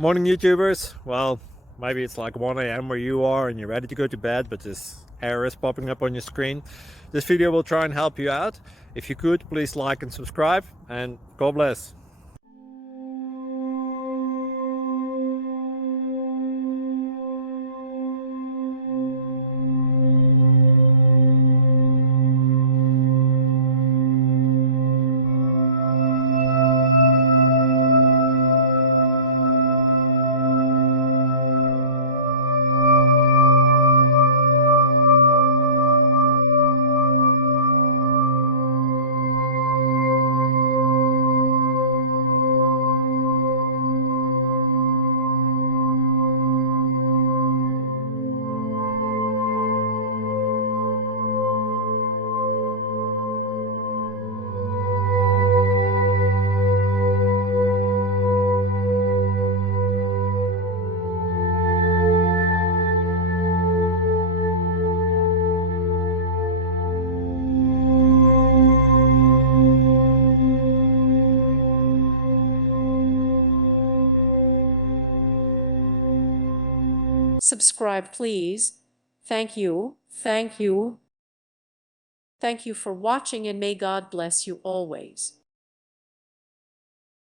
Morning YouTubers. Well, maybe it's like 1 a.m. where you are and you're ready to go to bed, but this error is popping up on your screen. This video will try and help you out. If you could, please like and subscribe, and God bless. Subscribe, please. Thank you. Thank you. Thank you for watching, and may God bless you always.